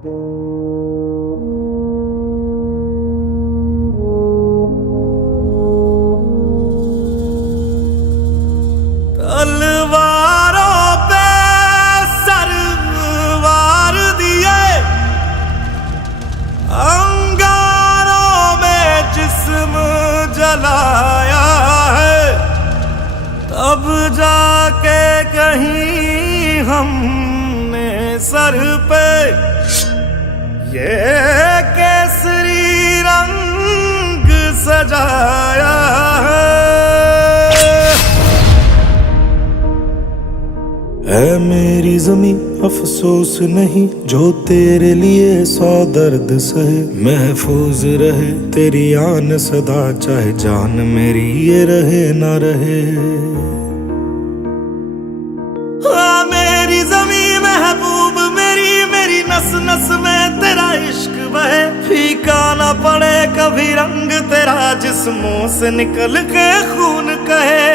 तलवारों पे सरवार दिए, अंगारों में जिस्म जलाया है, तब जाके कहीं हमने सर पे ये केसरी रंग सजाया है। ऐ मेरी ज़मीं अफसोस नहीं जो तेरे लिए 100 दर्द सहे, महफूज रहे तेरी आन सदा चाहे जान मेरी ये रहे ना रहे। हाँ मेरी ज़मीं महबूब मेरी, मेरी नस नस में तेरा इश्क बहे, फीका ना पड़े कभी रंग तेरा जिस्मों से निकल के खून कहे।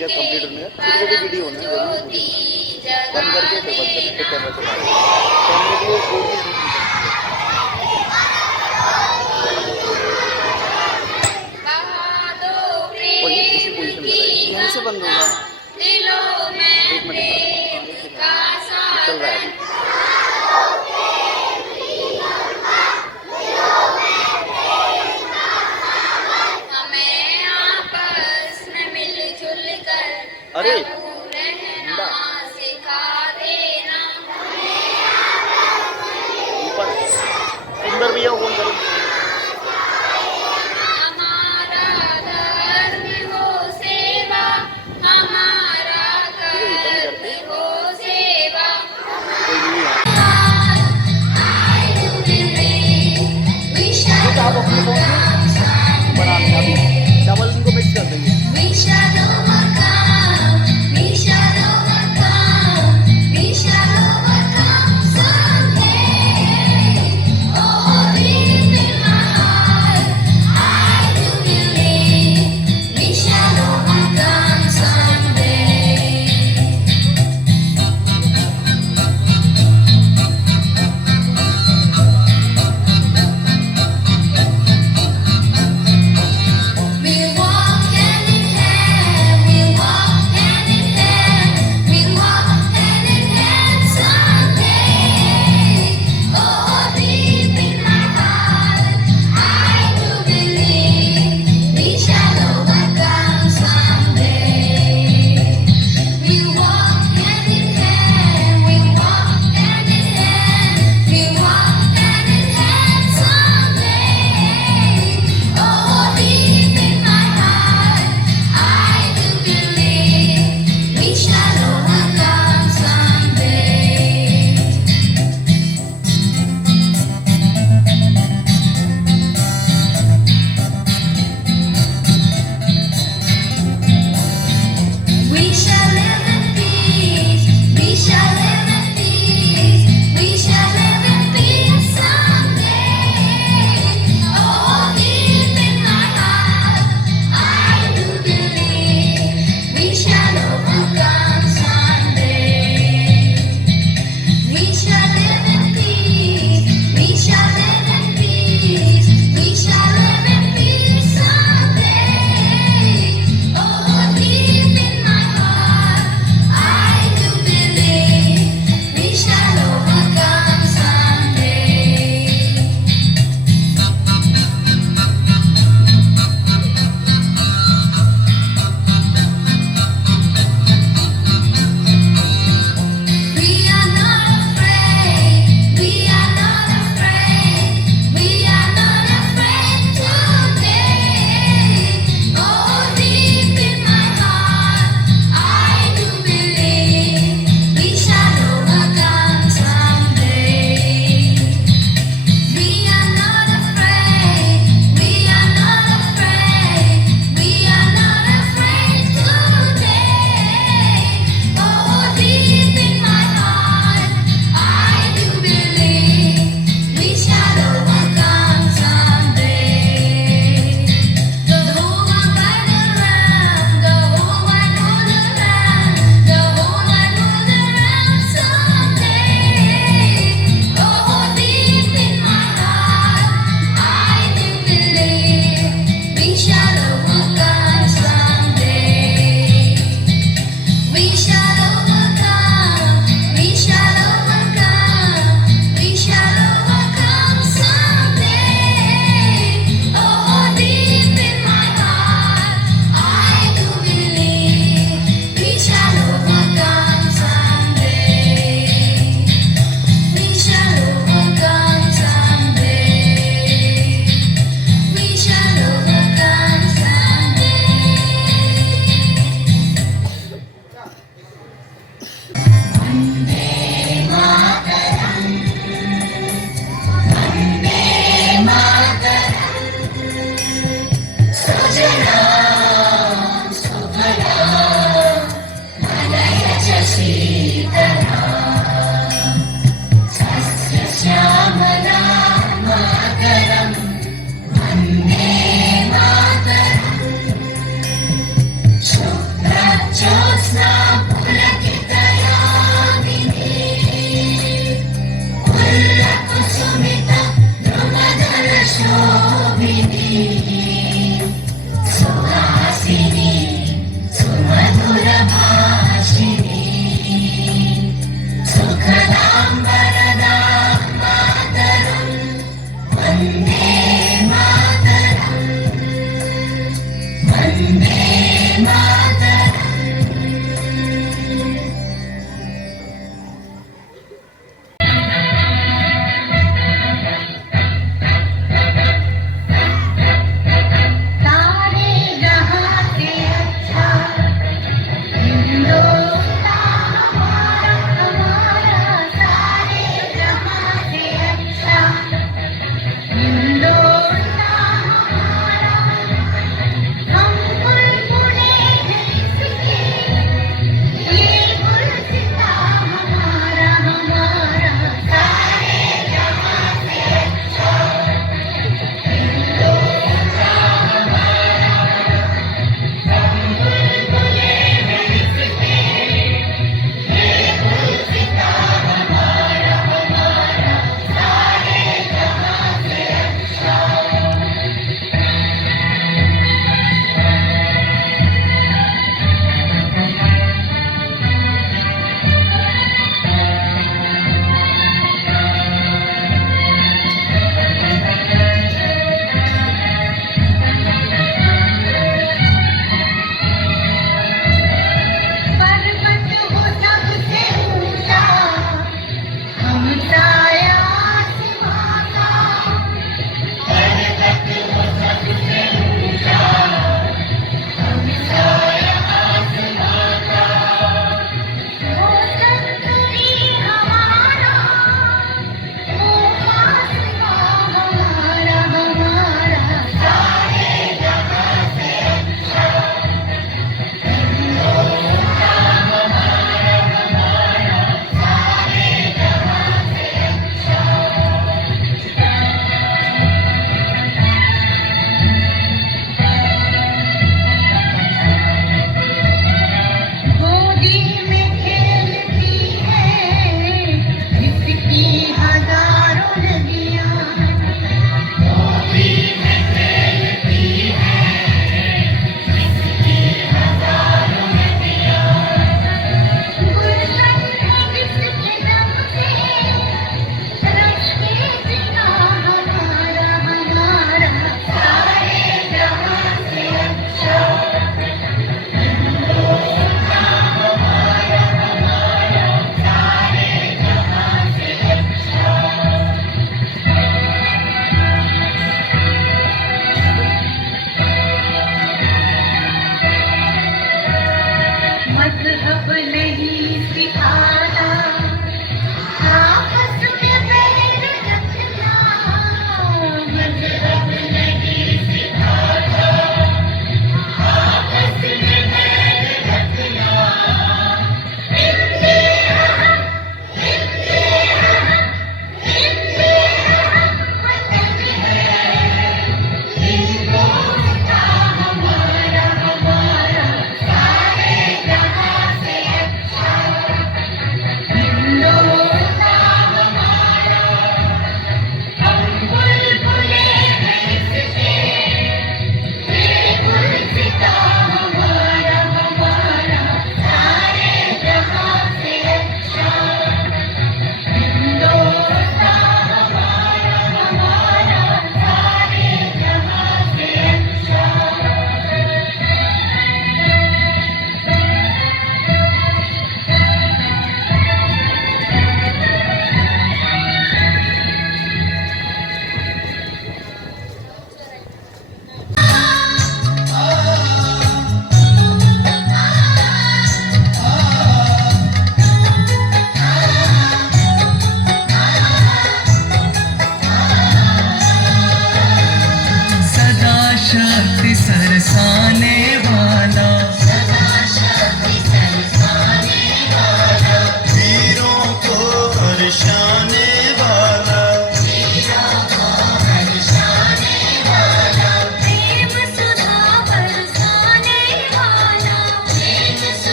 कंप्लीट होने छोटी वीडियो होने बंद करके फिर कैमरा चला कैमरे के लिए और इसी पोजीशन में यहीं से बंद होगा। 1 मिनट चल रहा है अभी। अरे ऊपर सुंदर भैया फोन करो। हमारा धर्म हो सेवा, हमारा कर्म हो सेवा। आप अपने फोन बना लें अभी, डबल उनको मिक्स कर देंगे। We shall overcome someday. Oh, believe in we shall overcome, we shall overcome, we shall overcome someday. Oh, deep in my heart, I do believe we shall overcome someday. We shall overcome someday. We shall overcome someday.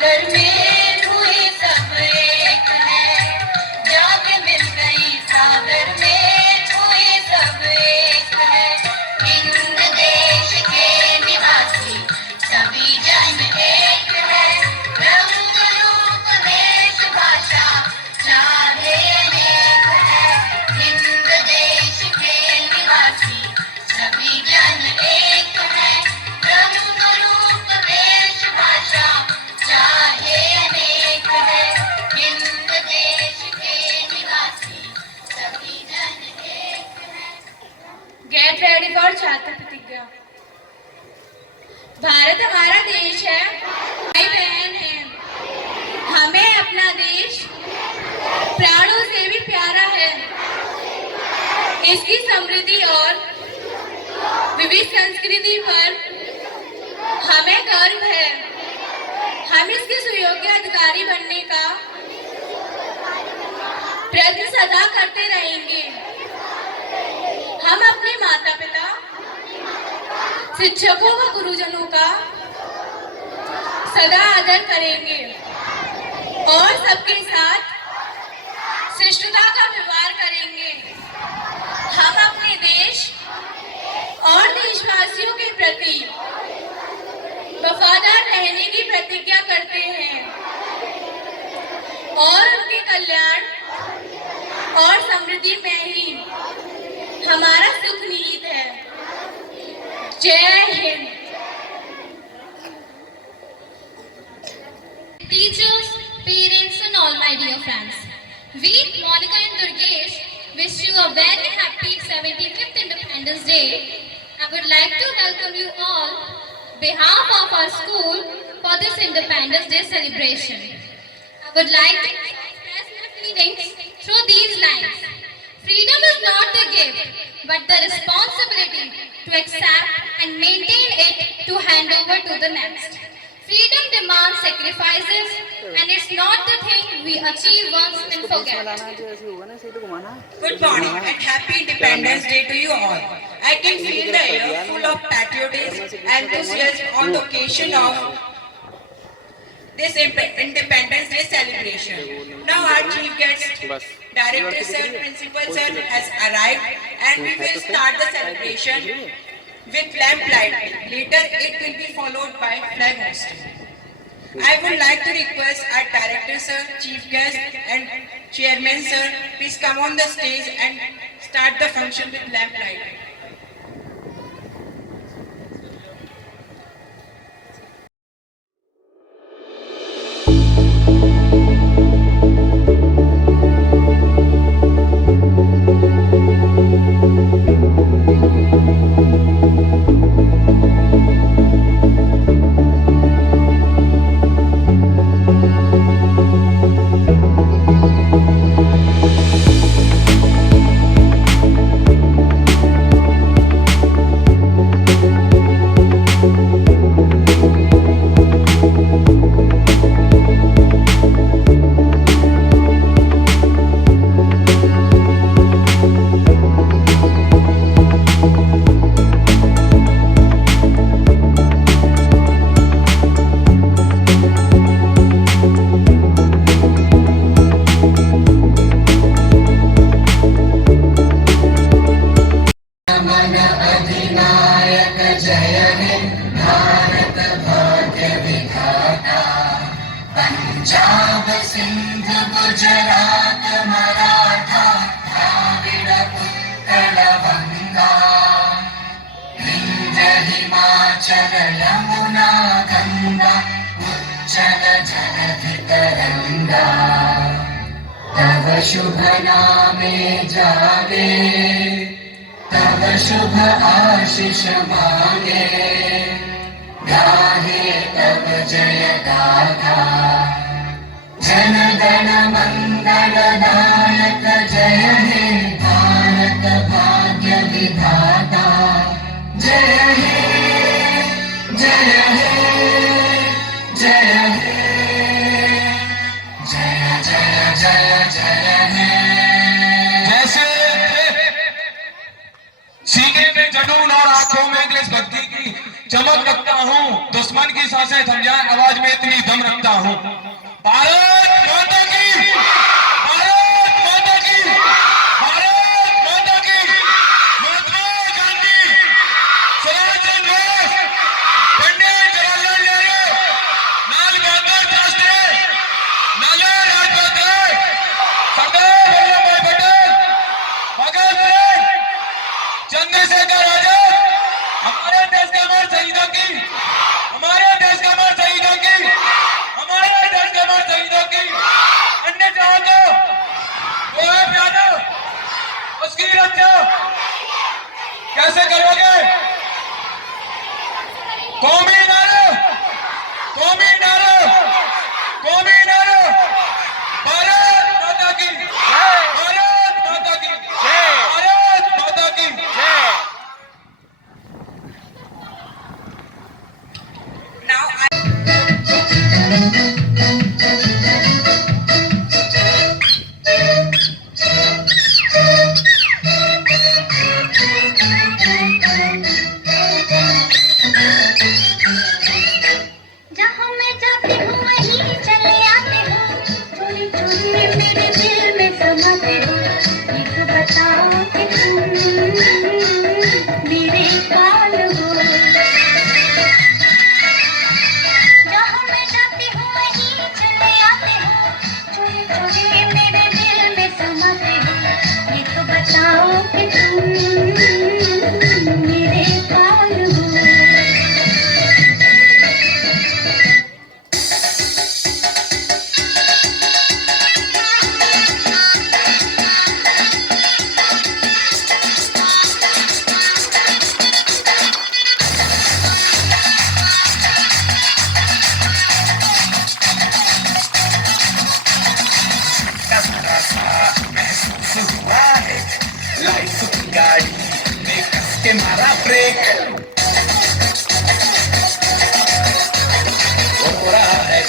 सागर में हुए सब एक है, जाके मिल गई सागर में हुए सब एक है। हिंद देश के निवासी सभी जन एक है, रंग रूप वेश भाषा चाहे अनेक है। हिंद देश के निवासी सभी जन एक है, रंग रूप वेश भाषा चाहे अनेक है। हिंद देश के निवासी सभी जन एक है। गेट रेडी फॉर छात्र प्रतिज्ञा। भारत हमारा देश है, भाई बहन है, हमें अपना देश प्राणों से भी प्यारा है। इसकी समृद्धि और विविध संस्कृति पर हमें गर्व है। हम इसके सुयोग्य अधिकारी बनने का प्रयत्न सदा करते रहेंगे। हम अपने माता पिता, शिक्षकों व गुरुजनों का सदा आदर करेंगे और सबके साथ शिष्टता का व्यवहार करेंगे। हम अपने देश और देशवासियों के प्रति वफादार रहने की प्रतिज्ञा करते हैं और उनके कल्याण और समृद्धि में ही हमारा सुख निहित है। जय Hind. Teachers, parents and all my dear friends, we, Monica and Durgesh, wish you a very happy 75th Independence Day. I would like to welcome you all behalf of our school for this Independence Day celebration. I would like to express my feelings through these lines. Freedom is not the gift, but the responsibility to accept and maintain it to hand over to the next. Freedom demands sacrifices, and it's not the thing we achieve once and forget. Good morning and happy Independence Day to you all. I can feel the air full of patriotism and enthusiasm on the occasion of this Independence Day celebration. Now our chief guest, Director Sir, Principal Sir has arrived and we will start the celebration with lamp lighting. Later it will be followed by flag hosting. I would like to request our Director Sir, Chief Guest and Chairman Sir, please come on the stage and start the function with lamp lighting. Punjab Sindh Gujarat Maratha Dravida Utkal बंगा, विंध्य हिमाचल यमुना गंगा, उच्चल जलधि तरंगा। तव शुभ नामे जागे, तव शुभ आशीष मांगे, गाहे तव जय गाथा। जन गण मंगल दायक जय हे भारत भाग्य विधाता। जय हे जय हे जय हे जय जय जय जय हे। जैसे सीने में जुनून और आंखों में देशभक्ति की चमक रखता हूँ, दुश्मन की सांसें थम जाए आवाज में इतनी दम रखता हूँ। हूँ। भारत माता की, भारत माता की, भारत माता की। महात्मा गांधी, सुभाष चंद्र बोस, पंडित जवाहरलाल नेहरू, लाल बहादुर शास्त्री, लाला लाजपत राय, सरदार वल्लभ भाई पटेल, भगत सिंह, चंद्रशेखर आजाद, हमारे देश के अमर शहीदों की, हमारे देश के अमर शहीदों की, हमारे देश के अमर शहीदों की। अन्य जवान गोविंद यादव, उसकी रक्षा कैसे करोगे? कौमी नारा, कौमी नारा, कौमी नारा। भारत माता की, भारत माता की, भारत माता की। Now I जहाँ मैं जाती हूँ वहीं चले आते हो, चोरी चोरी मेरे दिल में समाते हो। ये तो बताओ कि तुम मेरे कौन हो। जहाँ मैं जाती हूँ वहीं चले आते हो, चोरी चोरी मेरे दिल में समाते हो। ये तो बताओ कि तुम मेरे कौन हो। लाइफ की गाड़ी में कस के मारा ब्रेक, हो रहा है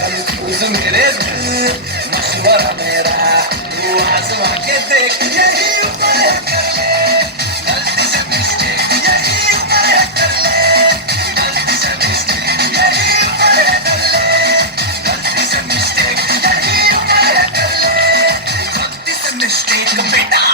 कंफ्यूज मेरे दिल, मशवरा मेरा तू आजमा के देख। यही उपाय कर ले, गलती से मिस्टेक, यही उपाय कर ले, गलती से मिस्टेक, यही उपाय कर ले, गलती से मिस्टेक, यही उपाय कर ले, गलती से मिस्टेक बेटा।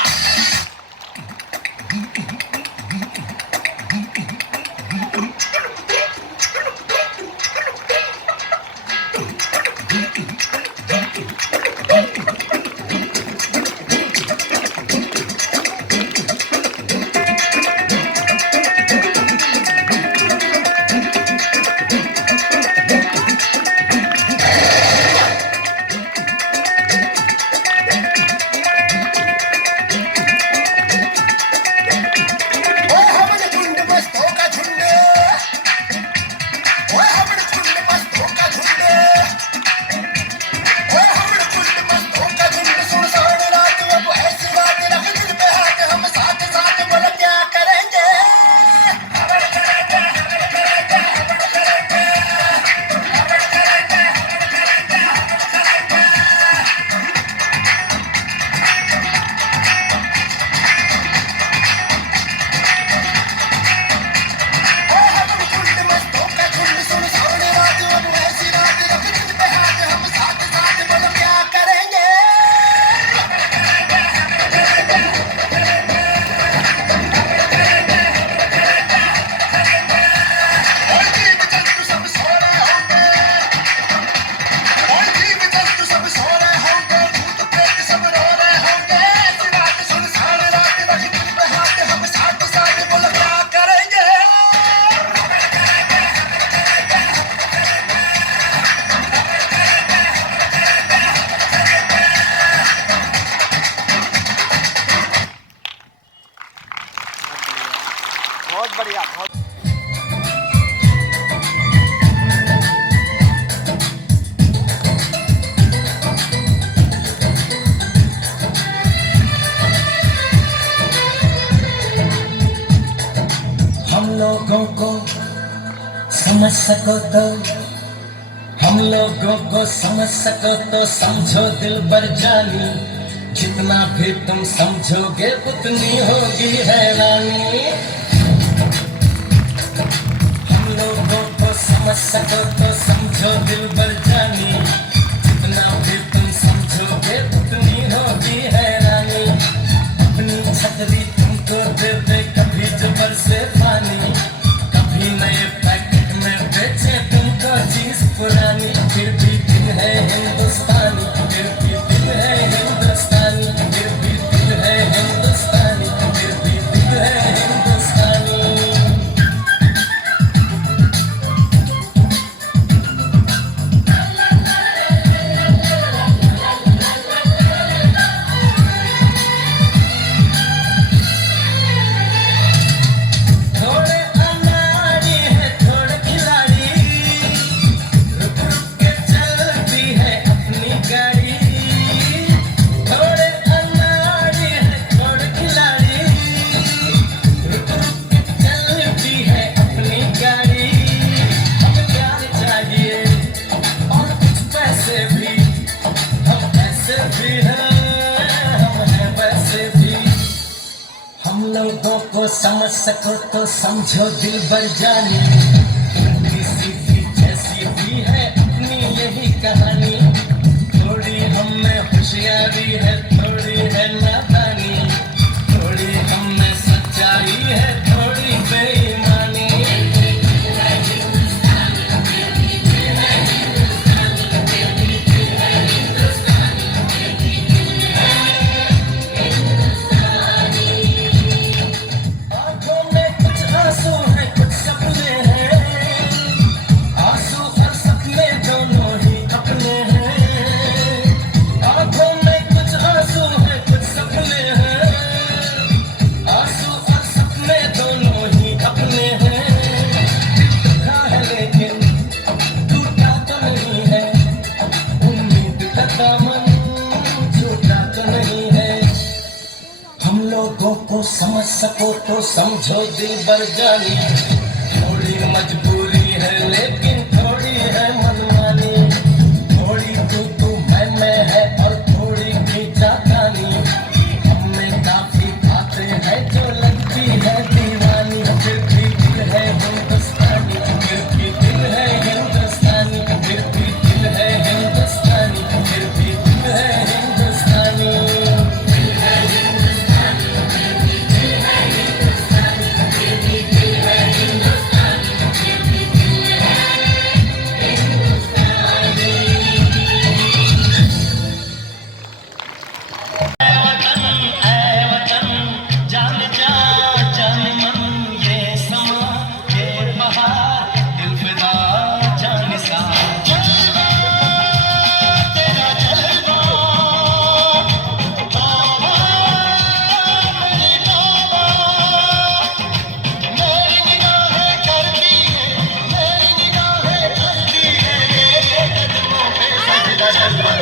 बहुत बढ़िया, बहुत हम लोगों को समझ सको तो, हम लोगों को समझ सको तो समझो दिल बर जानी, जितना भी तुम समझोगे उतनी होगी हैरानी। हम लोगों को समझ सको तो समझो दिल बर जानी। को समझ सको तो समझो दिल भर जानी, सीधी जैसी भी है अपनी यही कहानी, थोड़ी हम में होशियारी है, थोड़ी है नादानी, थोड़ी हम में सच्चाई है, थोड़ी बेईमानी। आंखों में कुछ आंसू है, कुछ सपने हैं, आंसू और सपने दोनों ही अपने हैं। आंखों में कुछ आंसू है, कुछ सपने हैं, आंसू और सपने दोनों ही अपने हैं। दुखा है लेकिन टूटा तो नहीं है, उम्मीद का दामन छूटा तो नहीं है। हम लोगों को समझ सको तो समझो दिल भर जानी, थोड़ी मजबूरी है लेकिन थोड़ी है मनमानी, थोड़ी तू मैं है और थोड़ी खींचातानी, हमें काफी बातें हैं जो लगती है दीवानी, फिर भी दिल है हिंदुस्तानी, फिर भी दिल है हिंदुस्तानी, फिर भी दिल है हिंदुस्तानी, फिर भी दिल है हिंदुस्तानी। जान जा जान मन ये समा ये बहार दिल फिदा जान सा जलवा तेरा जलवा तौबा मेरी तौबा मेरी निगाहें करती है मेरी निगाहें करती है ये कदमों पे सजदा जलवा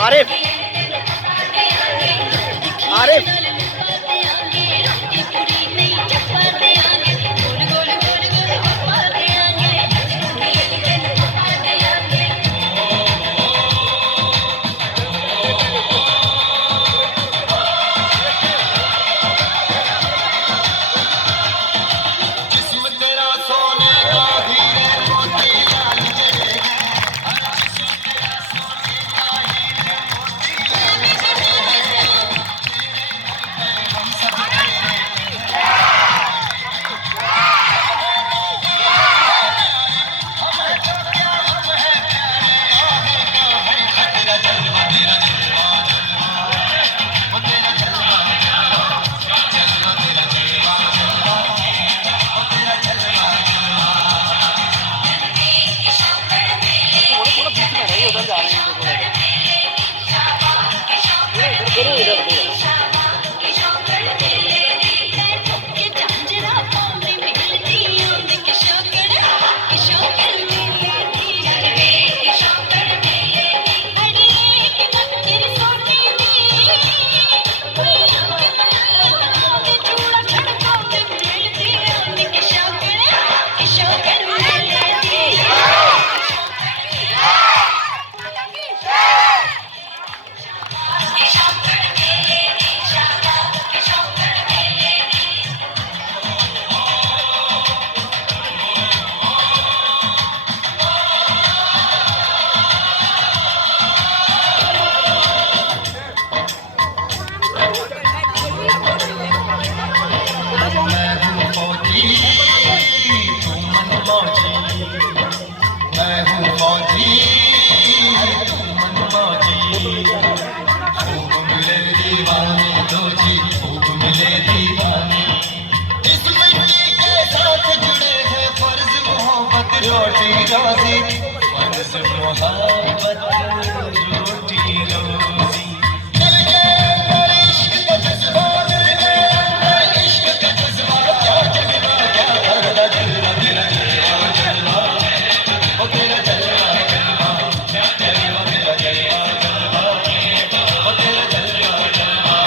आरिफ आरिफ जिस्म तेरा सोने का हीरे मोती लाल जलेगा, जिस्म तेरा सोने का हीरे मोती लाल जलेगा, हम सब तेरे तेरा जलवा तेरा जलवा वो तेरा जलवा जलवा तेरा जलवा जलवा वो तेरा जलवा रोटी रोजी फर्ज मोहब्बत रोटी रोजी मिल गए और इश्क का जज्बा मिल गया इश्क का जज्बा क्या जलवा क्या करदा जलवा तेरा जलवा जलवा ओ तेरा जलवा जलवा क्या जलवा मेरा जलवा जलवा ओ तेरा जलवा जलवा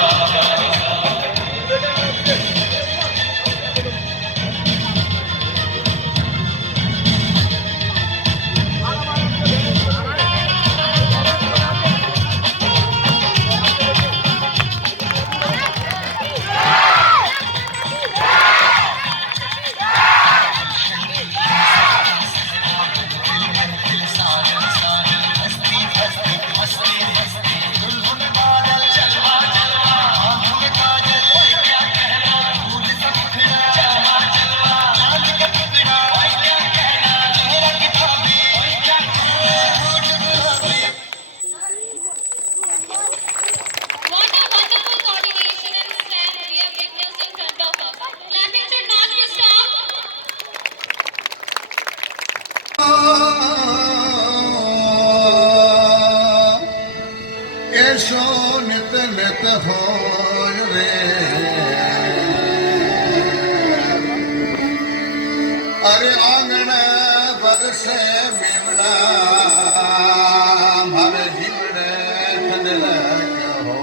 What a wonderful coordination and stand we have witnessed in front of us. Clapping should not be stopped. ऐसो नित नित होय रे अरे आंगण बरसे मेमड़ा मारे हिमड़े ठंडक हो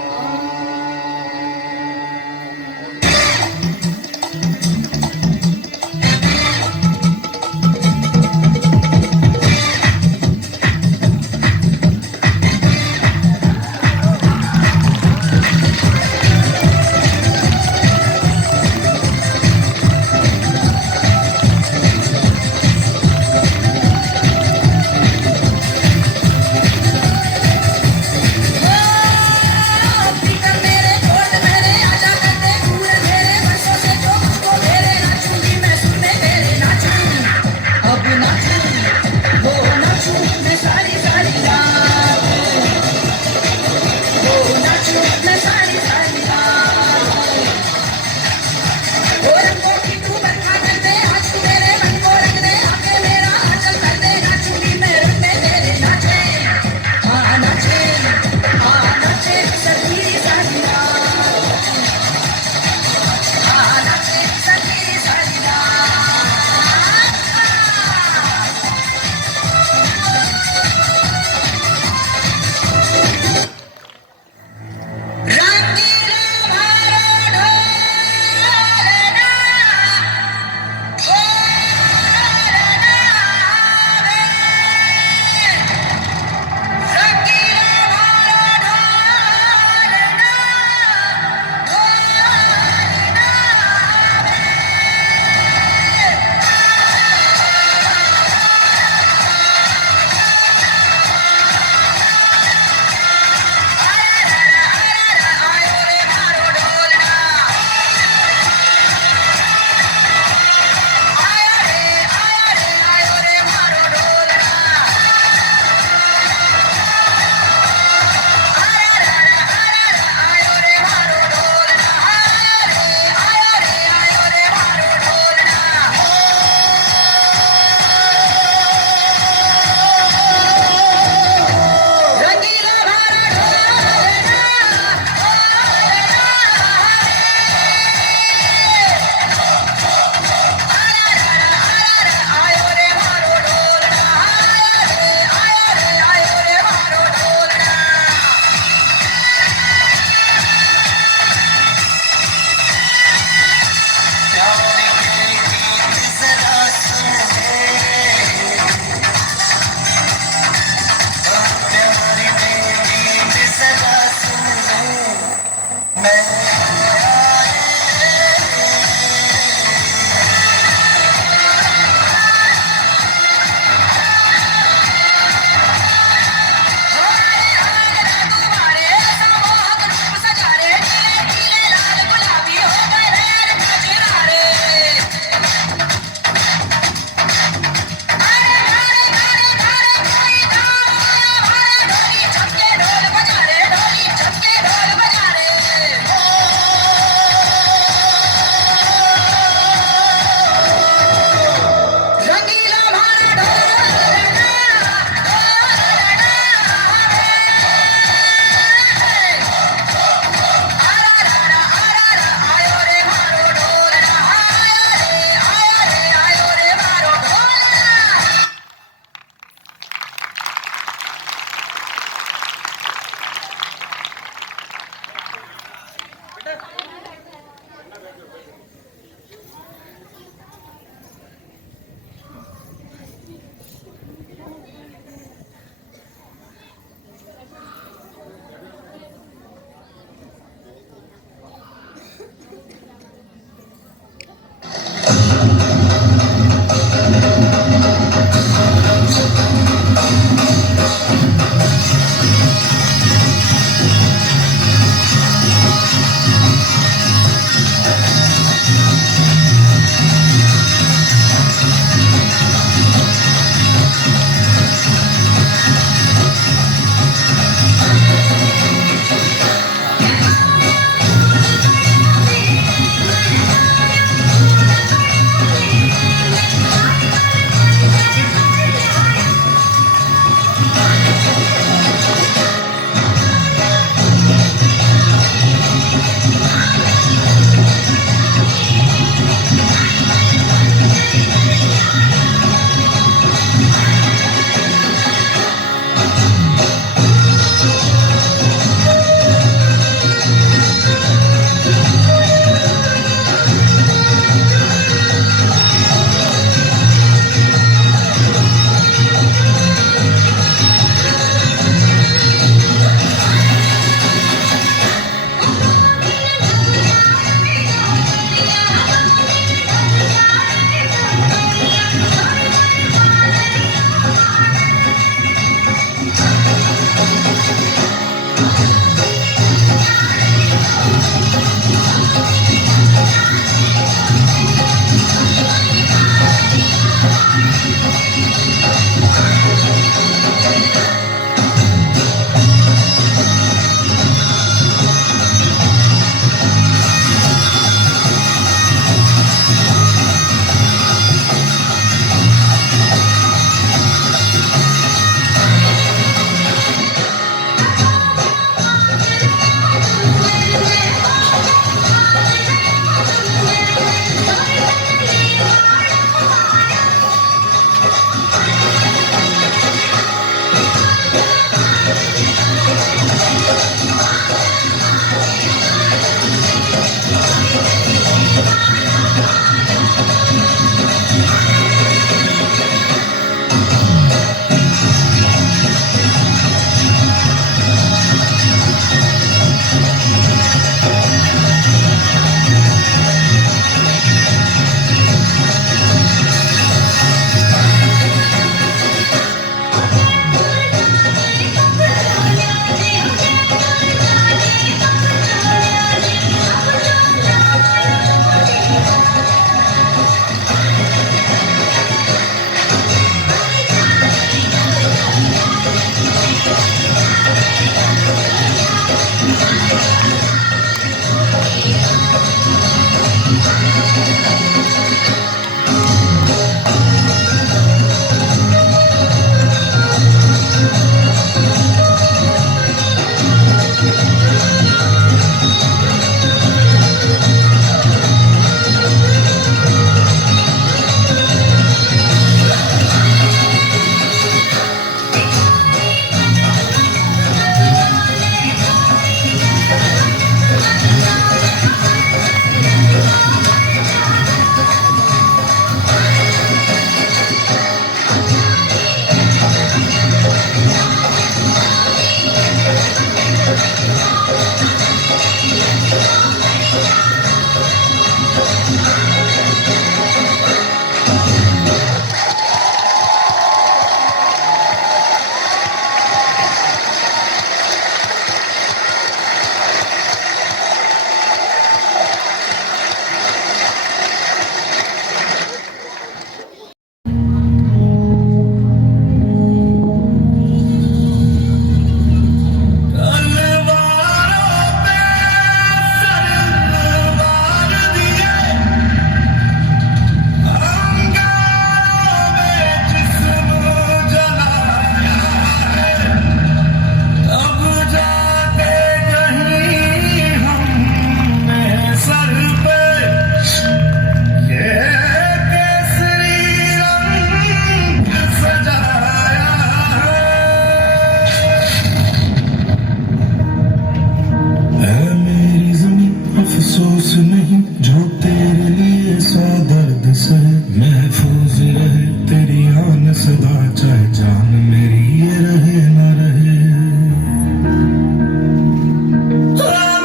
अफसोस नहीं जो तेरे लिए सौ दर्द सहे, महफूज रहे तेरी आन सदा, चाहे जान मेरी ये रहे न रहे।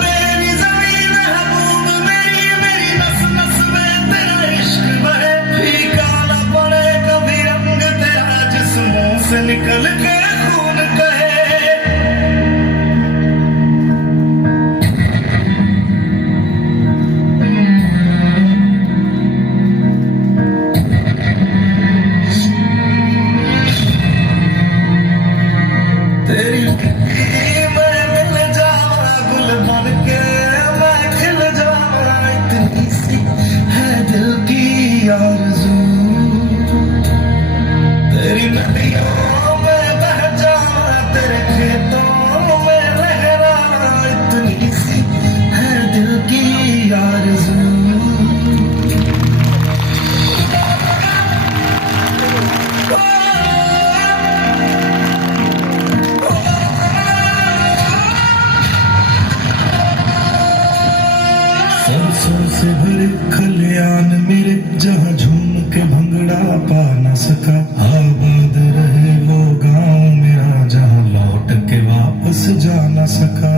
मेरी ज़मीं महबूब मेरी, मेरी नस नस में तेरा इश्क बहे, फीका न पड़े कभी रंग तेरा जिस्मों से निकल के खून कहे। तेरी मैं मिल जावा गुल बन के, मैं खिल जावा, इतनी सी है दिल की आरज़ू। तेरी नदियों में बह जावा, तेरे खेतों में लहराना, इतनी सी है दिल की आरज़ू। सरसों से भरे खलियान मेरे, जहाँ झूम के भंगड़ा पा न सका, आबाद रहे वो गांव मेरा, जहाँ लौट के वापस जा न सका।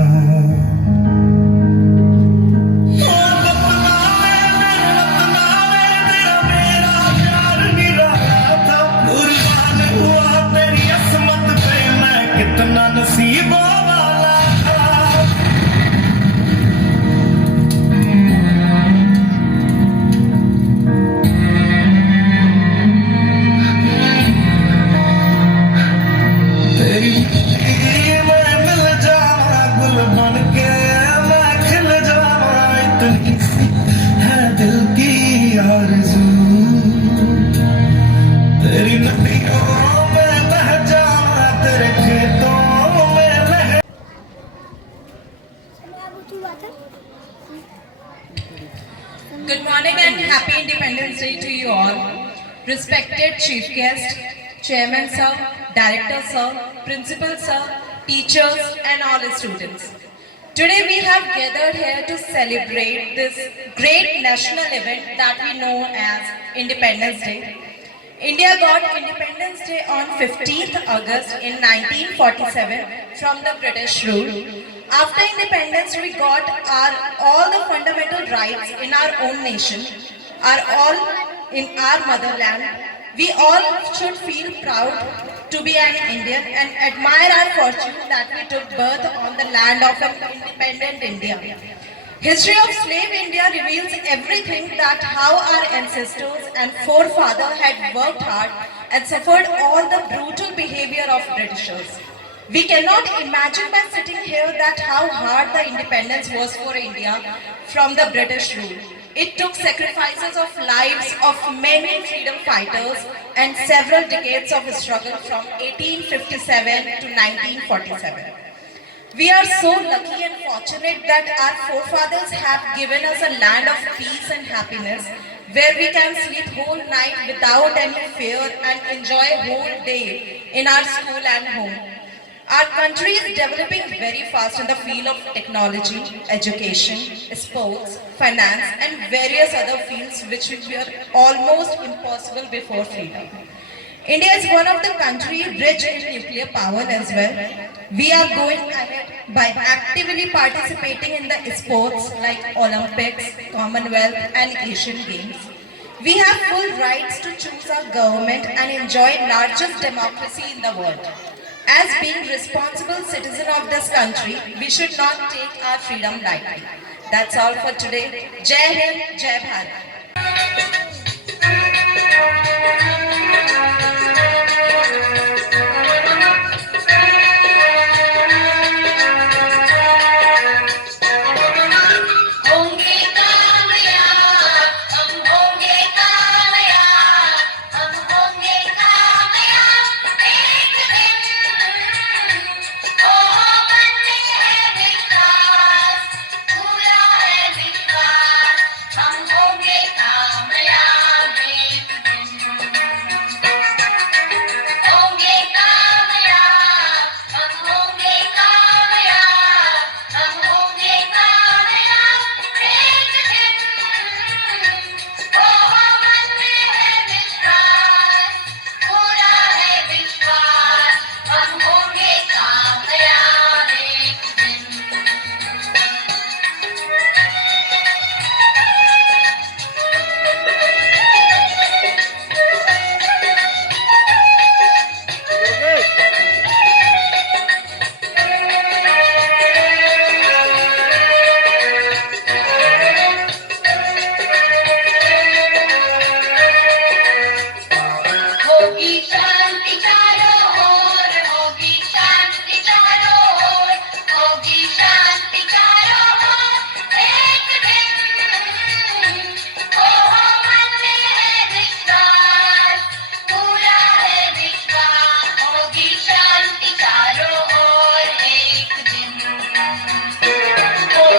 कितना नसीबों वाला था। तेरी मैं मिल जावा गुल बन के, मैं खिल जावा, इतनी सी है दिल की आरज़ू। तेरी नदियों में बह जावा, तेरे खेतों में लहर। Good morning and happy Independence Day to you all. Respected Chief Guest, Chairman Sir, Director Sir, Principal Sir, teachers and all the students. Today we have gathered here to celebrate this great national event that we know as Independence Day. India got Independence Day on 15th August in 1947 from the British rule. After independence, we got all the fundamental rights in our own nation, all in our motherland. We all should feel proud to be an Indian and admire our fortune that we took birth on the land of an independent India. History of slave India reveals everything that how our ancestors and forefathers had worked hard and suffered all the brutal behavior of Britishers. We cannot imagine by sitting here that how hard the independence was for India from the British rule. It took sacrifices of lives of many freedom fighters and several decades of struggle from 1857 to 1947. We are so lucky and fortunate that our forefathers have given us a land of peace and happiness where we can sleep whole night without any fear and enjoy whole day in our school and home. Our country is developing very fast in the field of technology, education, sports, finance and various other fields which were almost impossible before freedom. India is one of the countries rich in nuclear power as well. We are going ahead by actively participating in the sports like Olympics, Commonwealth and Asian Games. We have full rights to choose our government and enjoy largest democracy in the world. As being responsible citizen of this country, we should not take our freedom lightly. That's all for today. Jai Hind, Jai Bharat. हम होंगे कामयाब।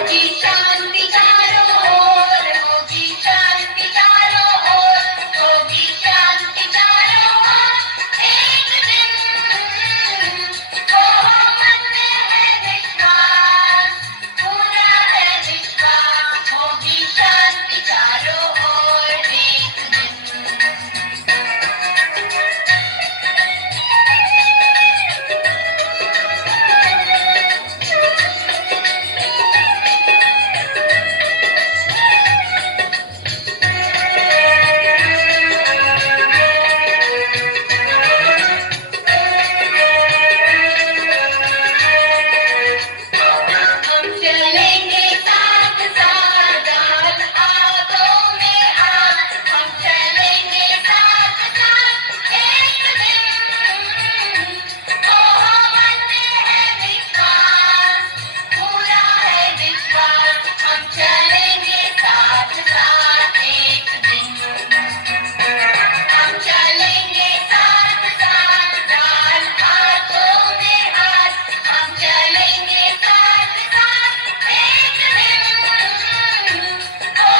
होगी शांति चारों ओर, होगी शांति चारों ओर, होगी शांति चारों ओर। एक दिन हो मन में है विश्वास, पूरा है विश्वास, होगी शांति चारों ओर एक दिन। हम चलेंगे साथ साथ, हाथ हाथों में हाथ, हम चलेंगे साथ साथ एक दिन। हो मन में है विश्वास, पूरा है विश्वास, हम चलेंगे साथ साथ एक दिन। हम चलेंगे साथ साथ, हाथ हाथों में हाथ, हम चलेंगे साथ साथ एक दिन। हो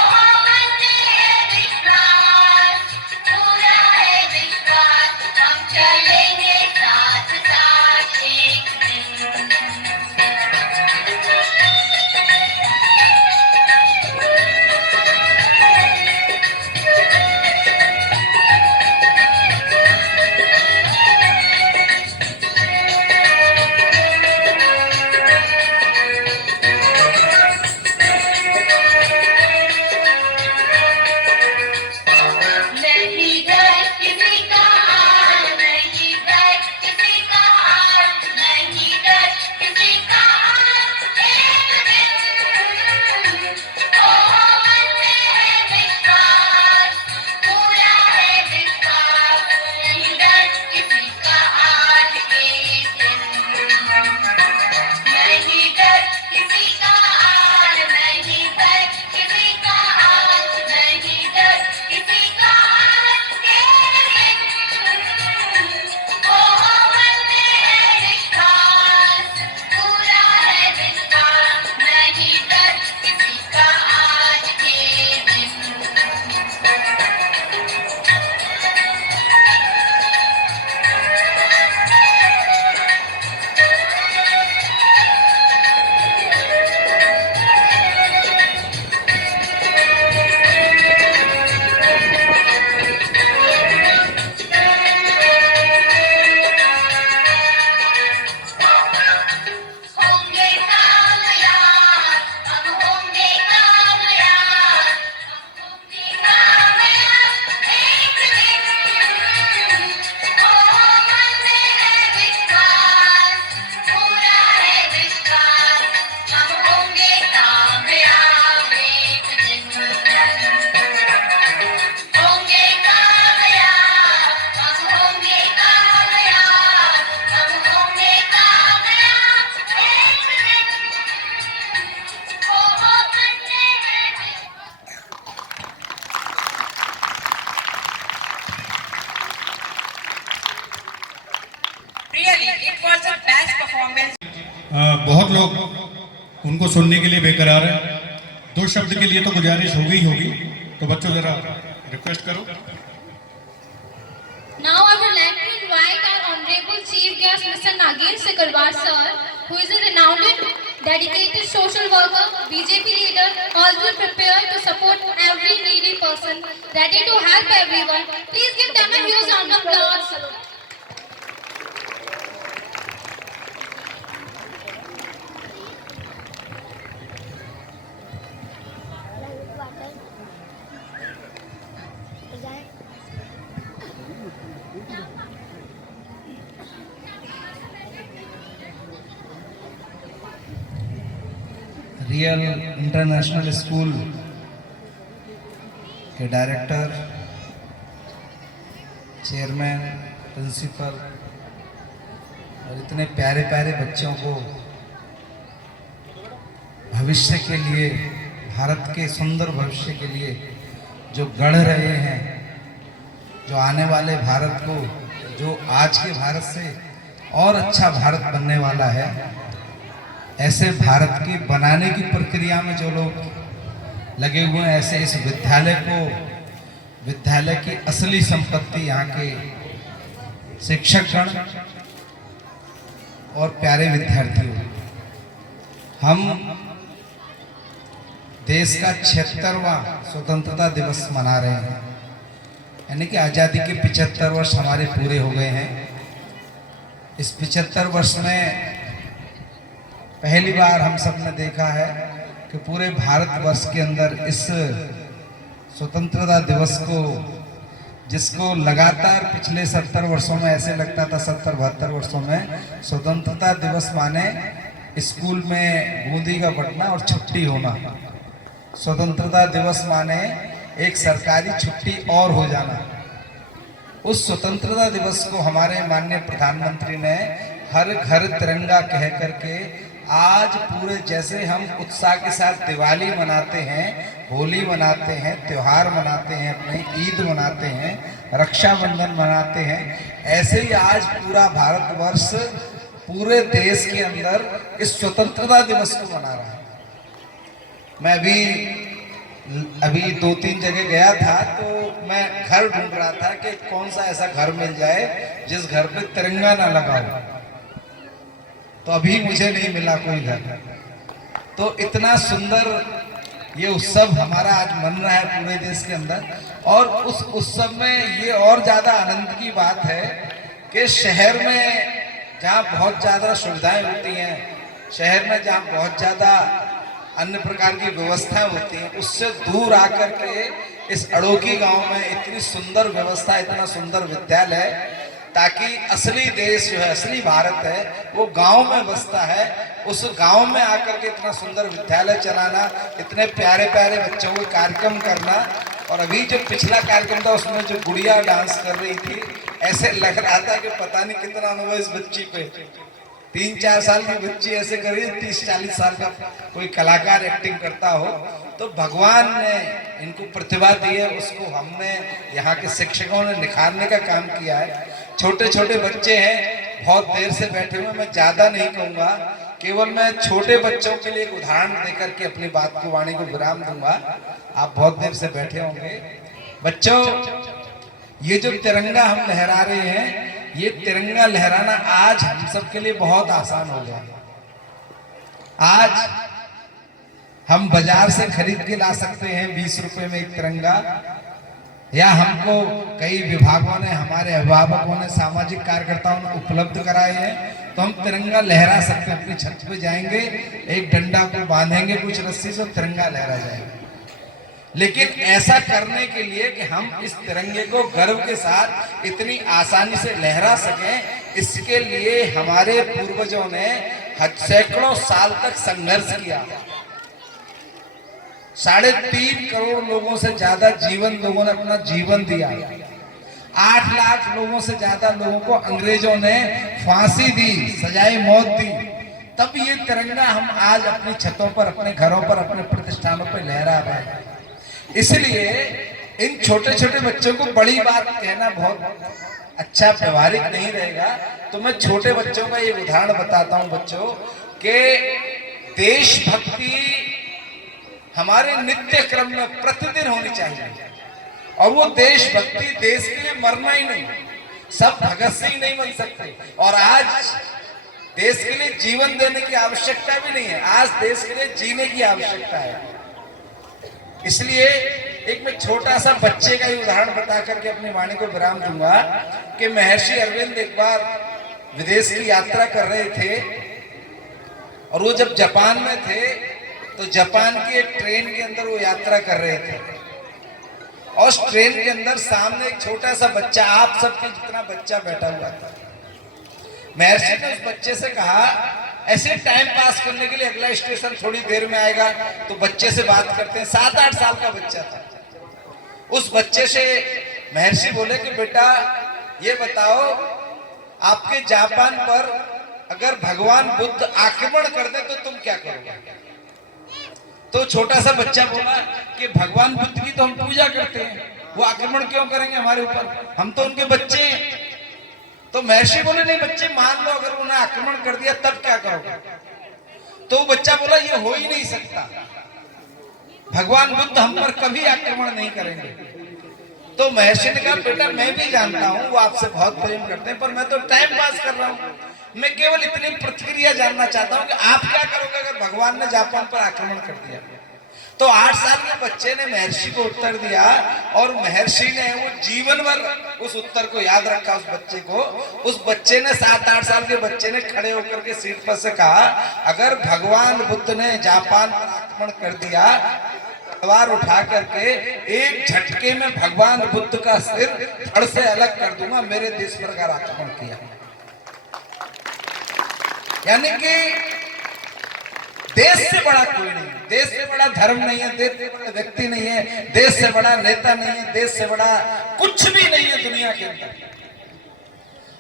मन में है विश्वास, पूरा है विश्वास, हम चलेंगे साथ साथ एक दिन। नहीं डर किसी का हार, नहीं डर किसी का हार, नहीं डर किसी का हार। एक दिन हो मन में है विश्वास, पूरा है विश्वास, नहीं डर किसी का हार। एक दिन नहीं डर किसी का हार, नहीं डर किसी का हार, नहीं डर किसी का हार। एक दिन हो मन में है विश्वास, पूरा है विश्वास, नहीं डर किसी का आज के दिन। होंगे कामयाब, हम होंगे कामयाब, हम होंगे कामयाब एक दिन। हो मन में है विश्वास, पूरा है विश्वास, हम होंगे कामयाब एक दिन। होंगे कामयाब, हम होंगे कामयाब, हम होंगे कामयाब एक दिन। हो मन में है Really, it was the best performance. बहुत लोग उनको सुनने के लिए बेकरार हैं। दो शब्द के लिए तो गुजारिश होगी ही होगी, तो बच्चों जरा रिक्वेस्ट करो। Now I would like to invite our Honorable Chief Guest Mr. Nagin Sikalwar sir, who is a renowned dedicated social worker, BJP leader, always prepared to support every needy person, ready to help everyone. Please give them a huge round of applause. Real international school के director, chairman, principal और इतने प्यारे प्यारे बच्चों को भविष्य के लिए, भारत के सुंदर भविष्य के लिए जो गढ़ रहे हैं, जो आने वाले भारत को, जो आज के भारत से और अच्छा भारत बनने वाला है, ऐसे भारत की बनाने की प्रक्रिया में जो लोग लगे हुए हैं, ऐसे इस विद्यालय की असली संपत्ति यहाँ के शिक्षकगण और प्यारे विद्यार्थियों, हम देश का 76वां स्वतंत्रता दिवस मना रहे हैं, यानी कि आज़ादी के 75 वर्ष हमारे पूरे हो गए हैं। इस 75 वर्ष में पहली बार हम सब ने देखा है कि पूरे भारतवर्ष के अंदर इस स्वतंत्रता दिवस को, जिसको लगातार पिछले 70 वर्षों में ऐसे लगता था, 70-72 वर्षों में स्वतंत्रता दिवस माने स्कूल में बूंदी का बंटना और छुट्टी होना, स्वतंत्रता दिवस माने एक सरकारी छुट्टी और हो जाना। उस स्वतंत्रता दिवस को हमारे माननीय प्रधानमंत्री ने हर घर तिरंगा कह करके आज पूरे, जैसे हम उत्साह के साथ दिवाली मनाते हैं, होली मनाते हैं, त्योहार मनाते हैं, अपने ईद मनाते हैं, रक्षाबंधन मनाते हैं, ऐसे ही आज पूरा भारतवर्ष पूरे देश के अंदर इस स्वतंत्रता दिवस को मना रहा है। मैं अभी 2-3 जगह गया था, तो मैं घर ढूंढ रहा था कि कौन सा ऐसा घर मिल जाए जिस घर पे तिरंगा ना लगा हो, तो अभी मुझे नहीं मिला कोई घर। तो इतना सुंदर ये उत्सव हमारा आज मन रहा है पूरे देश के अंदर, और उस उत्सव में ये और ज्यादा आनंद की बात है कि शहर में जहाँ बहुत ज्यादा सुविधाएं होती हैं, शहर में जहाँ बहुत ज्यादा अन्य प्रकार की व्यवस्थाएं होती हैं, उससे दूर आकर के इस अड़ोकी गांव में इतनी सुंदर व्यवस्था, इतना सुंदर विद्यालय, ताकि असली देश जो है, असली भारत है, वो गांव में बसता है। उस गांव में आकर के इतना सुंदर विद्यालय चलाना, इतने प्यारे प्यारे बच्चों को कार्यक्रम करना। और अभी जो पिछला कार्यक्रम था उसमें जो गुड़िया डांस कर रही थी, ऐसे लग रहा था कि पता नहीं कितना अनुभव इस बच्ची पे, 3-4 साल की बच्ची ऐसे करी, 30-40 साल का कोई कलाकार एक्टिंग करता हो। तो भगवान ने इनको प्रतिभा दी है, उसको हमने यहाँ के शिक्षकों ने निखारने का काम किया है। छोटे छोटे बच्चे हैं, बहुत देर से बैठे हुए, मैं ज्यादा नहीं कहूँगा, केवल मैं छोटे बच्चों के लिए एक उदाहरण देकर के अपनी बात को, वाणी को विराम दूंगा। आप बहुत देर से बैठे होंगे। बच्चों, ये जो तिरंगा हम लहरा रहे हैं, ये तिरंगा लहराना आज हम सब के लिए बहुत आसान हो गया। आज हम बाजार से खरीद के ला सकते हैं 20 रुपए में एक तिरंगा, या हमको कई विभागों ने, हमारे अभिभावकों ने, सामाजिक कार्यकर्ताओं ने उपलब्ध कराए हैं, तो हम तिरंगा लहरा सकते हैं। अपनी छत पे जाएंगे, एक डंडा को बांधेंगे कुछ रस्सी से, तिरंगा लहरा जाएगा। लेकिन ऐसा करने के लिए कि हम इस तिरंगे को गर्व के साथ इतनी आसानी से लहरा सकें, इसके लिए हमारे पूर्वजों ने सैकड़ों साल तक संघर्ष किया। 3.5 करोड़ लोगों से ज्यादा लोगों ने अपना जीवन दिया। 8 लाख लोगों से ज्यादा लोगों को अंग्रेजों ने फांसी दी, सजाए मौत दी। तब ये तिरंगा हम आज अपनी छतों पर, अपने घरों पर, अपने प्रतिष्ठानों पर लहरा रहे हैं। इसलिए इन छोटे छोटे बच्चों को बड़ी बात कहना बहुत अच्छा व्यवहारिक नहीं रहेगा, तो मैं छोटे बच्चों का ये उदाहरण बताता हूं बच्चों, कि देशभक्ति हमारे नित्य क्रम में प्रतिदिन होनी चाहिए। और वो देशभक्ति, देश के लिए मरना ही नहीं, सब भगत सिंह नहीं बन सकते, और आज देश के लिए जीवन देने की आवश्यकता भी नहीं है, आज देश के लिए जीने की आवश्यकता है। इसलिए एक मैं छोटा सा बच्चे का ही उदाहरण बता करके अपनी वाणी को विराम दूंगा कि महर्षि अरविंद एक बार विदेश की यात्रा कर रहे थे, और वो जब जापान में थे तो जापान की एक ट्रेन के अंदर वो यात्रा कर रहे थे, और उस ट्रेन के अंदर सामने एक छोटा सा बच्चा, आप सबके जितना बच्चा बैठा हुआ था। महर्षि ने उस बच्चे से कहा, ऐसे टाइम पास करने के लिए अगला स्टेशन थोड़ी देर में आएगा, तो बच्चे से बात करते हैं। 7-8 साल का बच्चा था। उस बच्चे से महर्षि बोले कि बेटा ये बताओ, आपके जापान पर अगर भगवान बुद्ध आक्रमण कर दे तो तुम क्या करोगे? तो छोटा सा बच्चा बोला कि भगवान बुद्ध की तो हम पूजा करते हैं, वो आक्रमण क्यों करेंगे हमारे ऊपर, हम तो उनके बच्चे हैं। तो महर्षि बोले नहीं बच्चे, मान लो अगर उन्हें आक्रमण कर दिया तब क्या करोगे? तो वो बच्चा बोला ये हो ही नहीं सकता, भगवान बुद्ध हम पर कभी आक्रमण नहीं करेंगे। तो महर्षि ने कहा बेटा मैं भी जानता हूँ वो आपसे बहुत प्रेम करते हैं, पर मैं तो टाइम पास कर रहा हूँ, मैं केवल इतनी प्रतिक्रिया जानना चाहता हूँ कि आप क्या करोगे अगर भगवान ने जापान पर आक्रमण कर दिया। तो 8 साल के बच्चे ने महर्षि को उत्तर दिया और महर्षि ने वो जीवन भर उस उत्तर को याद रखा उस बच्चे को। उस बच्चे ने 7-8 साल के बच्चे ने खड़े होकर के सीट पर से कहा अगर भगवान बुद्ध ने जापान पर आक्रमण कर दिया, तलवार उठा करके एक झटके में भगवान बुद्ध का सिर धड़ से अलग कर दूंगा मेरे देश पर अगर आक्रमण किया। यानी कि देश से बड़ा कोई नहीं, देश से बड़ा धर्म नहीं है, देश से बड़ा व्यक्ति नहीं है, देश से बड़ा नेता नहीं है, देश से बड़ा कुछ भी नहीं है दुनिया के अंदर।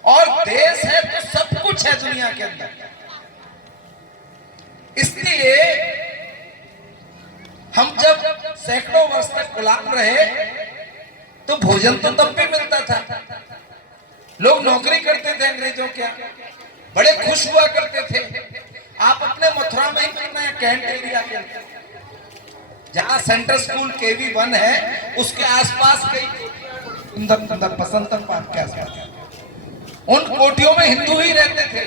और देश है तो सब कुछ है दुनिया के अंदर। इसलिए हम जब सैकड़ों वर्ष तक गुलाम रहे तो भोजन तो तब भी मिलता था, लोग नौकरी करते थे अंग्रेजों के, बड़े खुश हुआ करते थे। आप अपने मथुरा में ही करना है, कैंट एरिया के जहां सेंट्रल स्कूल KV1 है उसके आसपास कई सुंदर बसंत पार्क के आसपास उन कोठियों में हिंदू ही रहते थे।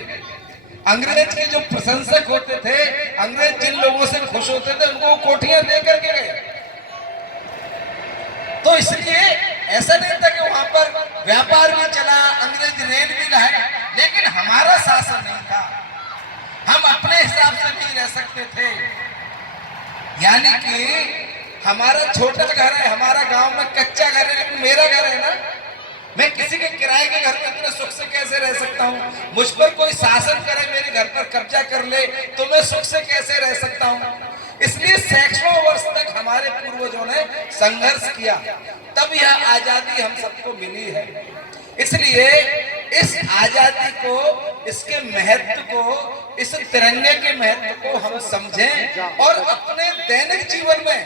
अंग्रेज के जो प्रशंसक होते थे, अंग्रेज जिन लोगों से खुश होते थे उनको कोठियां दे करके गए। तो इसलिए ऐसा नहीं था कि वहां पर व्यापार भी चला, अंग्रेज रेल भी लाए, लेकिन हमारा शासन नहीं था, हम अपने हिसाब से नहीं रह सकते थे। यानी कि हमारा छोटा घर है, हमारा गांव में कच्चा घर है, लेकिन मेरा घर है ना, मैं किसी के किराए के घर में इतने सुख से कैसे रह सकता हूँ? मुझ पर कोई शासन करे, मेरे घर पर कब्जा कर ले तो मैं सुख से कैसे रह सकता हूँ? इसलिए सैकड़ों वर्ष तक हमारे पूर्वजों ने संघर्ष किया, तब यह आजादी हम सबको मिली है। इसलिए इस आजादी को, इसके महत्व को, इस तिरंगे के महत्व को हम समझें और अपने दैनिक जीवन में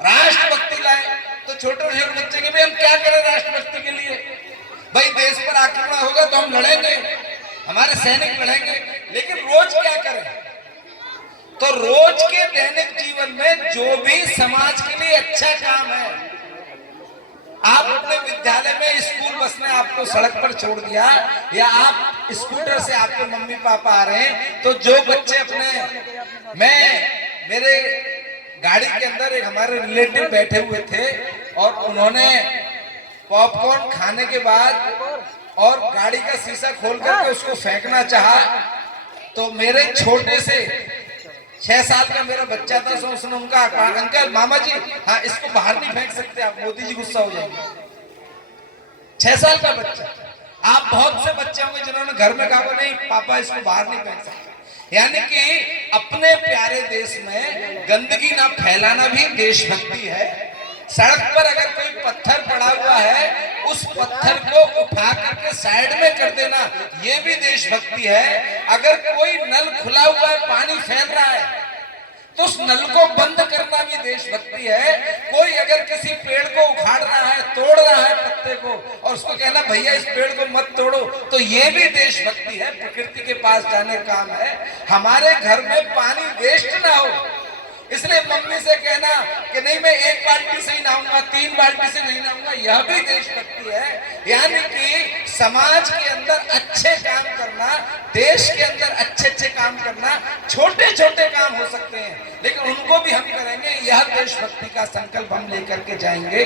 राष्ट्रभक्ति लाएं। तो छोटे छोटे बच्चे के भी हम क्या करें राष्ट्रभक्ति के लिए? भाई देश पर आक्रमण होगा तो हम लड़ेंगे, हमारे सैनिक लड़ेंगे, लेकिन रोज क्या करें? तो रोज के दैनिक जीवन में जो भी समाज के लिए अच्छा काम है, आप अपने विद्यालय में स्कूल बस ने आपको सड़क पर छोड़ दिया या आप स्कूटर से आपके मम्मी पापा आ रहे हैं, तो जो बच्चे अपने, मेरे गाड़ी के अंदर एक हमारे रिलेटिव बैठे हुए थे और उन्होंने पॉपकॉर्न खाने के बाद और गाड़ी का शीशा खोल करके उसको फेंकना चाहा, तो मेरे छोटे से 6 साल का मेरा बच्चा था, सो उसने उनका अंकल मामा जी हाँ इसको बाहर नहीं फेंक सकते आप, मोदी जी गुस्सा हो जाएंगे। 6 साल का बच्चा। आप बहुत से बच्चे होंगे जिन्होंने घर में कहा नहीं पापा इसको बाहर नहीं फेंक सकते। यानी कि अपने प्यारे देश में गंदगी ना फैलाना भी देशभक्ति है। सड़क पर अगर कोई पत्थर पड़ा हुआ है उस पत्थर को उठा करके साइड में कर देना, ये भी देशभक्ति है। अगर कोई नल खुला हुआ है, पानी फैल रहा है, तो उस नल को बंद करना भी देशभक्ति है। कोई अगर किसी पेड़ को उखाड़ रहा है, तोड़ रहा है पत्ते को, और उसको कहना भैया इस पेड़ को मत तोड़ो, तो ये भी देशभक्ति है। प्रकृति के पास जाने का काम है। हमारे घर में पानी वेस्ट ना हो, इसलिए मम्मी से कहना कि नहीं मैं 1 बाल्टी से ही नहाऊंगा, 3 बाल्टी से नहीं नहाऊंगा, यह भी देशभक्ति है। यानी कि समाज के अंदर अच्छे काम करना, देश के अंदर अच्छे अच्छे काम करना, छोटे छोटे काम हो सकते हैं लेकिन उनको भी हम करेंगे। यह देशभक्ति का संकल्प हम लेकर के जाएंगे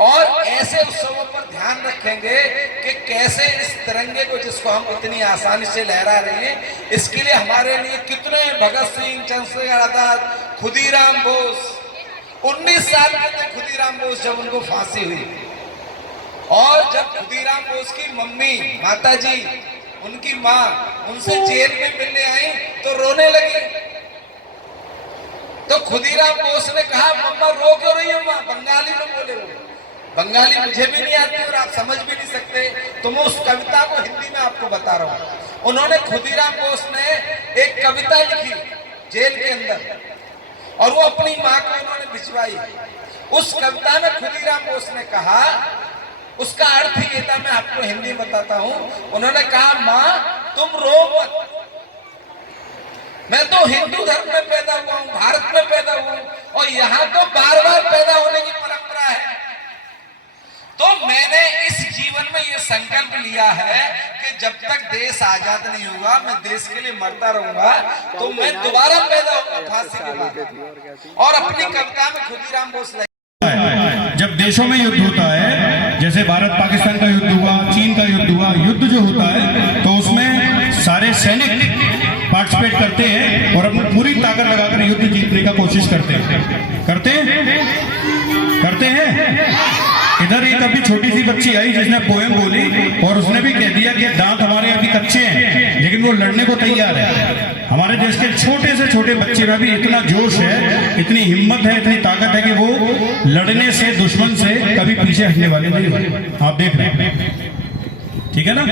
और ऐसे उत्सवों पर ध्यान रखेंगे कि कैसे इस तिरंगे को, जिसको हम इतनी आसानी से लहरा रहे हैं, इसके लिए हमारे लिए कितने भगत सिंह, चंद्रशेखर आजाद, खुदीराम बोस, 19 साल के थे खुदीराम बोस जब उनको फांसी हुई, और जब खुदीराम बोस की मम्मी, माता जी, उनकी माँ उनसे जेल में मिलने आई तो रोने लगी। तो खुदीराम बोस ने कहा मम्मा रो क्यों रही हो माँ? बंगाली में बोले वो, बंगाली मुझे भी नहीं आती और आप समझ भी नहीं सकते, तो मैं उस कविता को हिंदी में आपको बता रहा हूँ। उन्होंने, खुदीराम बोस ने एक कविता लिखी जेल के अंदर और वो अपनी माँ को उन्होंने भिजवाई। उस कविता में खुदीराम बोस ने कहा, उसका अर्थ ये था, मैं आपको हिंदी बताता हूँ। उन्होंने कहा माँ तुम रो मत, मैं तो हिंदू धर्म में पैदा हुआ हूँ, भारत में पैदा हुआ हूँ, और यहाँ तो बार बार पैदा होने की परंपरा है। तो मैंने इस जीवन में ये संकल्प लिया है कि जब तक देश आजाद नहीं होगा, मैं देश के लिए मरता रहूंगा, तो मैं दोबारा पैदा होगा फांसी के बाद। और अपनी कविता में खुदीराम भोसले, जब देशों में युद्ध होता है, जैसे भारत पाकिस्तान का युद्ध हुआ, चीन का युद्ध हुआ, युद्ध जो होता है तो उसमें सारे सैनिक पार्टिसिपेट करते हैं और अपनी पूरी ताकत लगाकर युद्ध जीतने का कोशिश करते हैं। करते हैं। इधर एक अभी छोटी सी बच्ची आई जिसने पोएम बोली और उसने भी कह दिया कि दांत हमारे अभी कच्चे हैं, लेकिन वो लड़ने को तैयार है। हमारे देश के छोटे से छोटे बच्चे में भी इतना जोश है, इतनी हिम्मत है, इतनी ताकत है कि वो लड़ने से, दुश्मन से कभी पीछे हटने वाले नहीं। आप देख रहे हैं, ठीक है ना।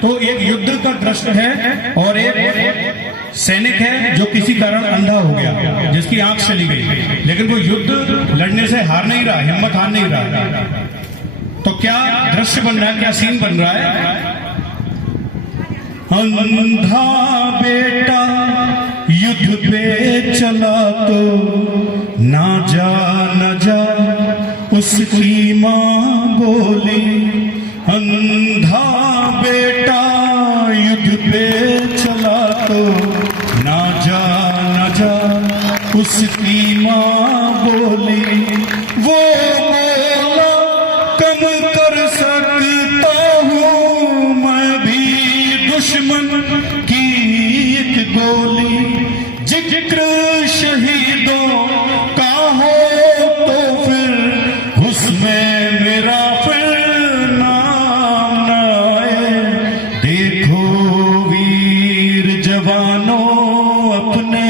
तो एक युद्ध का दृश्य है और एक सैनिक है जो किसी कारण अंधा हो गया, जिसकी आंख चली गई, लेकिन वो युद्ध लड़ने से हार नहीं रहा, हिम्मत हार नहीं रहा। तो क्या दृश्य बन रहा है, क्या सीन बन रहा है? अंधा बेटा युद्ध पे चला तो ना जा उसकी मां बोली। अंधा बेटा युद्ध पे चला तो ना जा उसकी मां बोली। वो बोला कम कर सकता हूँ मैं भी दुश्मन की एक गोली। जिक्र शहीदों का हो तो फिर उसमें मेरा फिर नाम न आए। देखो वीर जवानों अपने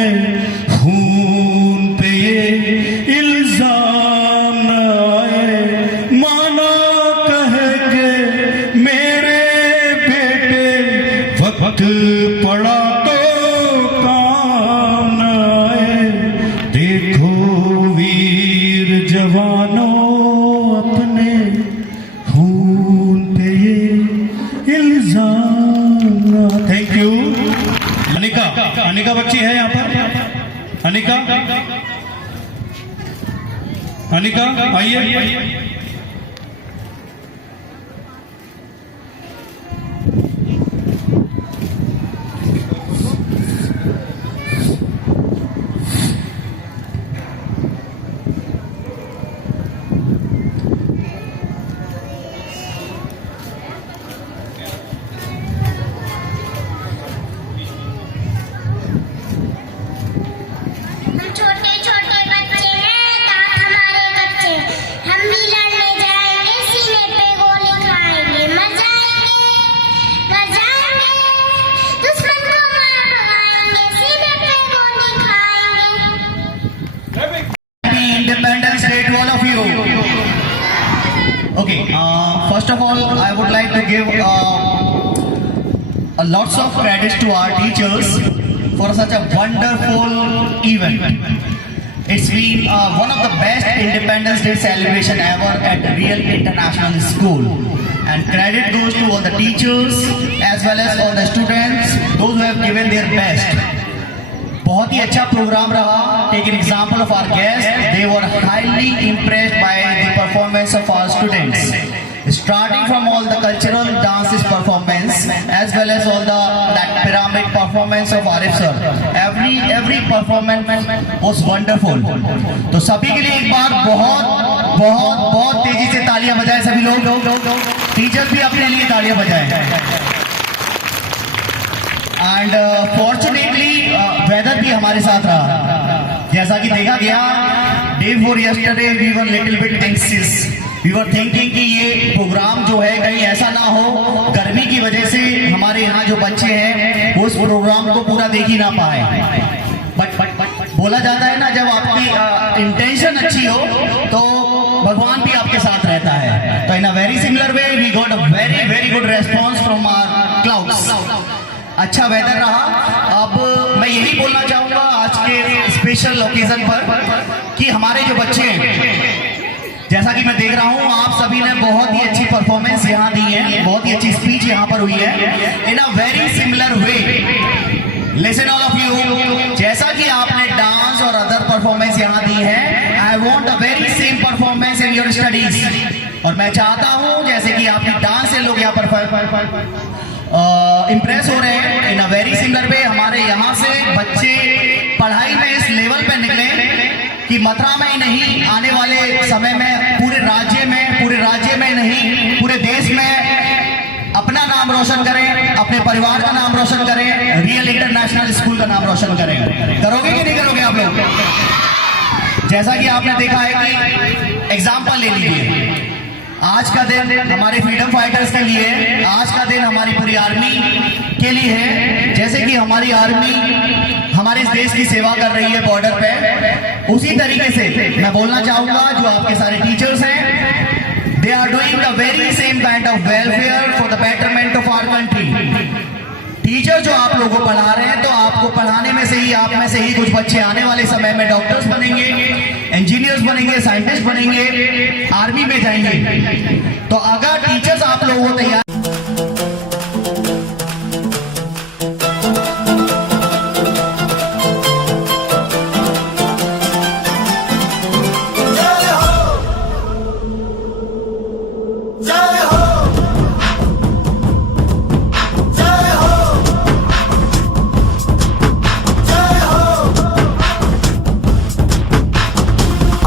खून पे ये इल्जाम न आए। माना कहे के मेरे बेटे वक्त पड़ा तो काम न आए। देखो वीर जवानों अपने खून पे ये इल्जाम न। Thank you. अनिका बच्ची है यहाँ पर। अनिका आइए। हम छोटे छोटे बच्चे हैं, दांत हमारे कच्चे, हम भी लड़ने जाएंगे, सीने पे गोली खाएंगे, मर जाएंगे, दुश्मन को मार भगाएंगे, सीने पे गोली खाएंगे। Independence Day to all of you. Okay, first of all, I would like to give lots of credits to our teachers for such a wonderful event. It's been one of the best Independence Day celebration ever at Real International School. And credit goes to all the teachers as well as all the students, those who have given their best. बहुत ही अच्छा programme रहा. Take an example of our guests. They were highly impressed by the performance of our students. Starting from all the cultural dances performance as well as all that pyramid performance of Arif sir. Every performance was wonderful. तो सभी के लिए एक बार बहुत तेजी से तालियां बजाएं सभी लोग. टीचर भी अपने लिए तालियां बजाएं. एंड फॉर्चुनेटली वेदर भी हमारे साथ रहा. जैसा कि देखा गया, day for yesterday we were little bit anxious. We were thinking कि ये प्रोग्राम जो है कहीं ऐसा ना हो गर्मी की वजह से हमारे यहाँ जो बच्चे हैं वो उस प्रोग्राम को पूरा देख ही ना पाए. बट बोला जाता है ना, जब आपकी इंटेंशन अच्छी हो तो भगवान भी आपके साथ रहता है. तो in a very similar way we got a very good response from our clouds. अच्छा वेदर रहा. अब मैं यही बोलना चाहूंगा आज के स्पेशल ओकेजन पर कि हमारे जो बच्चे हैं, जैसा कि मैं देख रहा हूं आप सभी ने बहुत ही अच्छी परफॉर्मेंस यहाँ दी है, बहुत ही अच्छी स्पीच यहाँ पर हुई है. In a very similar way listen all of you, जैसा कि आपने डांस और अदर परफॉर्मेंस यहाँ दी है, I want a very same performance in your studies. और मैं चाहता हूँ जैसे कि आपकी डांस से लोग यहाँ पर इम्प्रेस हो रहे हैं, इन अ वेरी सिमिलर वे हमारे यहाँ से बच्चे पढ़ाई में इस लेवल पे निकले कि मथुरा में ही नहीं, आने वाले समय में पूरे राज्य में नहीं, पूरे देश में अपना नाम रोशन करें, अपने परिवार का नाम रोशन करें, रियल इंटरनेशनल स्कूल का नाम रोशन करें। करोगे कि नहीं करोगे आप लोग? जैसा कि आपने देखा है कि एग्जाम्पल ले लीजिए, आज का दिन हमारे फ्रीडम फाइटर्स के लिए, आज का दिन हमारी पूरी आर्मी के लिए है। जैसे कि हमारी आर्मी हमारे इस देश की सेवा कर रही है बॉर्डर पे, उसी तरीके से मैं बोलना चाहूंगा जो आपके सारे टीचर्स हैं, they are doing the very same kind of welfare for the betterment of our country. Teacher जो आप लोगों को पढ़ा रहे हैं, तो आपको पढ़ाने में से ही, आप में से ही कुछ बच्चे आने वाले समय में डॉक्टर्स बनेंगे, इंजीनियर्स बनेंगे, साइंटिस्ट बनेंगे, आर्मी में जाएंगे। तो अगर टीचर्स आप लोगों को तैयार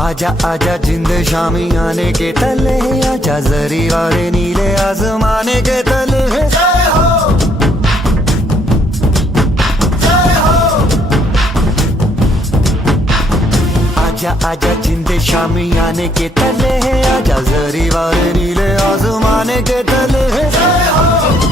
आजा आजा जिंद शामी आने के तले, आजा जरी वाले नीले आसमाने के तले। जय हो, जय हो। आजा आजा जिंद शामी आने के तले, आजा जरी वाले नीले आसमाने के तले। जय हो।